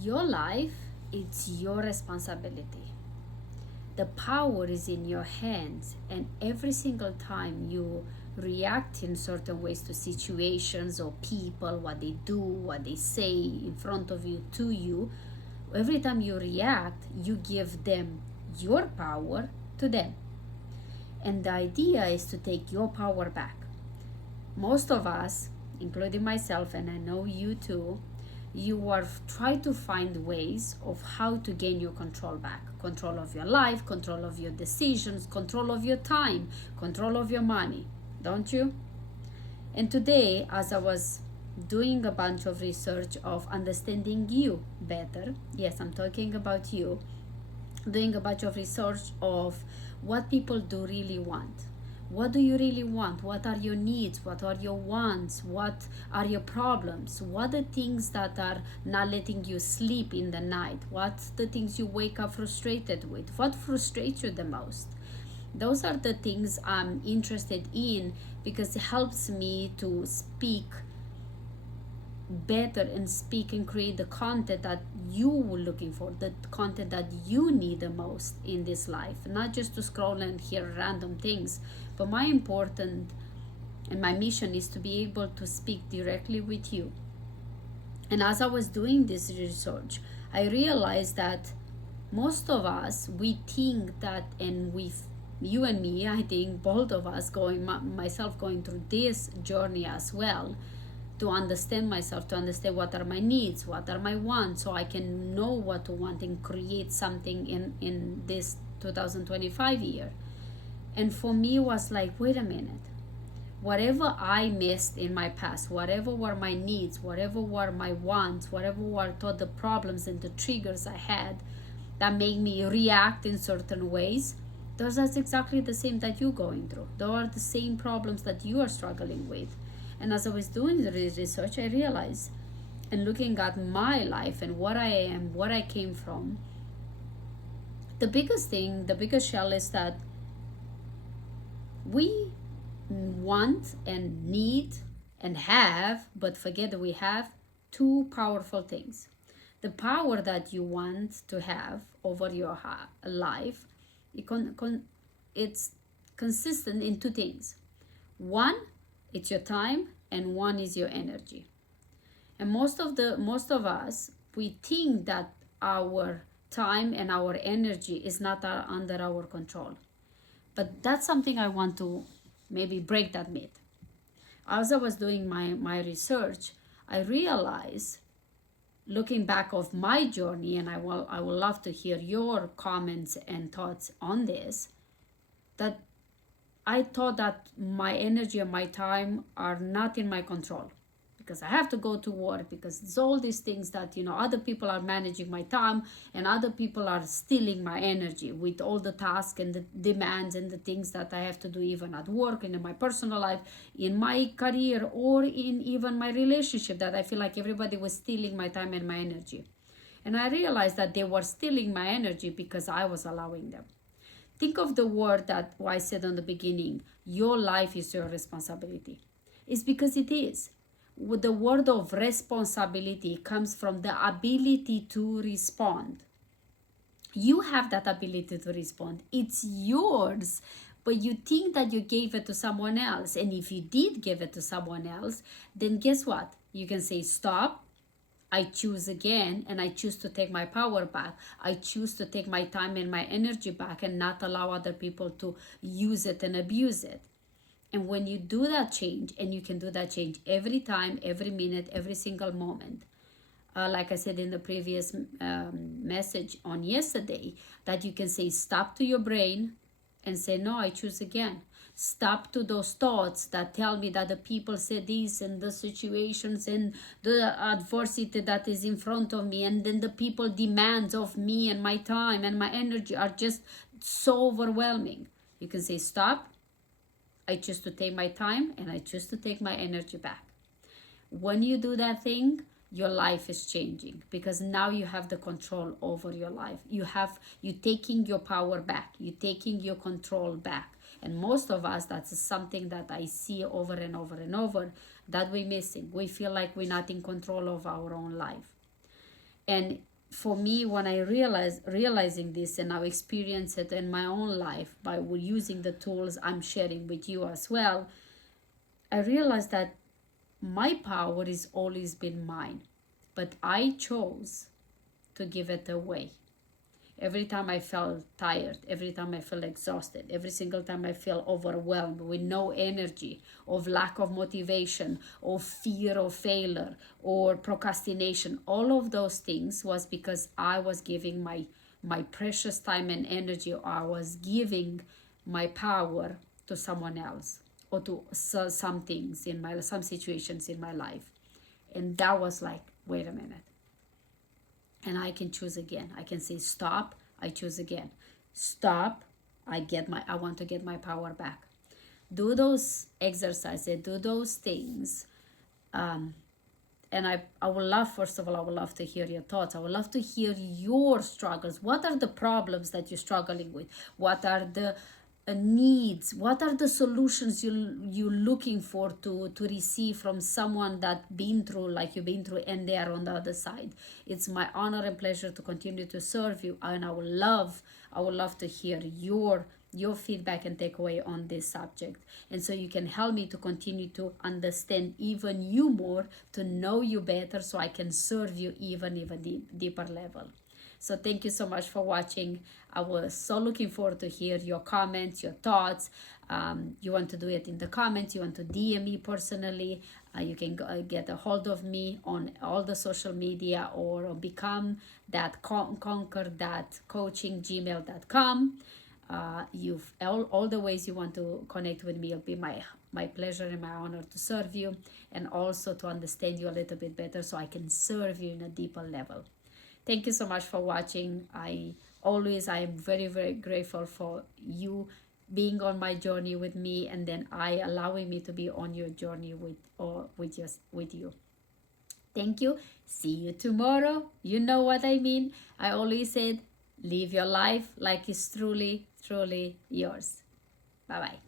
Your life, it's your responsibility. The power is in your hands, and every single time you react in certain ways to situations or people, what they do, what they say in front of you, to you, every time you react, you give them your power to them. And the idea is to take your power back. Most of us, including myself, and I know you too, you are trying to find ways of how to gain your control back. Control of your life, control of your decisions, control of your time, control of your money, don't you? And today, as I was doing a bunch of research of understanding you better, yes, I'm talking about you, doing a bunch of research of what people do really want. What do you really want? What are your needs? What are your wants? What are your problems? What are the things that are not letting you sleep in the night? What's the things you wake up frustrated with? What frustrates you the most? Those are the things I'm interested in because it helps me to speak better and speak and create the content that you were looking for, the content that you need the most in this life, not just to scroll and hear random things. But my important and my mission is to be able to speak directly with you. And as I was doing this research, I realized that most of us, we think that, and you and me, I think both of us myself going through this journey as well, to understand myself, to understand what are my needs, what are my wants, so I can know what to want and create something in this 2025 year. And for me, it was like, wait a minute, whatever I missed in my past, whatever were my needs, whatever were my wants, whatever were the problems and the triggers I had that made me react in certain ways, those are exactly the same that you're going through. Those are the same problems that you are struggling with. And as I was doing the research, I realized, and looking at my life and what I am, what I came from, the biggest shell is that we want and need and have, but forget that we have two powerful things. The power that you want to have over your life, it's consistent in two things. One, it's your time, and one is your energy. And most of us, we think that our time and our energy is not under our control. But that's something I want to maybe break that myth. As I was doing my research, I realized, looking back of my journey, and I will love to hear your comments and thoughts on this, that I thought that my energy and my time are not in my control because I have to go to work, because it's all these things that, other people are managing my time and other people are stealing my energy with all the tasks and the demands and the things that I have to do, even at work and in my personal life, in my career, or in even my relationship, that I feel like everybody was stealing my time and my energy. And I realized that they were stealing my energy because I was allowing them. Think of the word that I said in the beginning, your life is your responsibility. It's because it is. The word of responsibility comes from the ability to respond. You have that ability to respond. It's yours, but you think that you gave it to someone else. And if you did give it to someone else, then guess what? You can say, stop. I choose again, and I choose to take my power back. I choose to take my time and my energy back and not allow other people to use it and abuse it. And when you do that change, and you can do that change every time, every minute, every single moment, like I said in the previous message on yesterday, that you can say stop to your brain and say, no, I choose again. Stop to those thoughts that tell me that the people say this, and the situations and the adversity that is in front of me, and then the people demands of me and my time and my energy are just so overwhelming. You can say, stop. I choose to take my time and I choose to take my energy back. When you do that thing, your life is changing, because now you have the control over your life. You taking your power back. You taking your control back. And most of us, that's something that I see over and over and over, that we're missing. We feel like we're not in control of our own life. And for me, when I realizing this and now experience it in my own life by using the tools I'm sharing with you as well, I realized that my power has always been mine, but I chose to give it away. Every time I felt tired, every time I felt exhausted, every single time I felt overwhelmed with no energy, of lack of motivation, of fear of failure, or procrastination, all of those things was because I was giving my precious time and energy, or I was giving my power to someone else, or to some things in some situations in my life. And that was like, wait a minute. And I can choose again. I can say stop, I choose again. Stop, I want to get my power back. Do those exercises, do those things. And I would love, first of all, I would love to hear your thoughts. I would love to hear your struggles. What are the problems that you're struggling with? What are the needs? What are the solutions you're looking for to receive from someone that been through like you've been through, and they are on the other side? It's my honor and pleasure to continue to serve you, and I would love to hear your feedback and takeaway on this subject, and so you can help me to continue to understand even you more, to know you better, so I can serve you even deeper level. So thank you so much for watching. I was so looking forward to hear your comments, your thoughts. You want to do it in the comments, you want to DM me personally, you can get a hold of me on all the social media, or become that 𝐂𝐚𝐤𝐞@coaching@gmail.com. You've all the ways you want to connect with me. It'll be my pleasure and my honor to serve you, and also to understand you a little bit better, so I can serve you in a deeper level. Thank you so much for watching. I am very, very grateful for you being on my journey with me, and then allowing me to be on your journey with you. Thank you. See you tomorrow. You know what I mean. I always said, live your life like it's truly, truly yours. Bye-bye.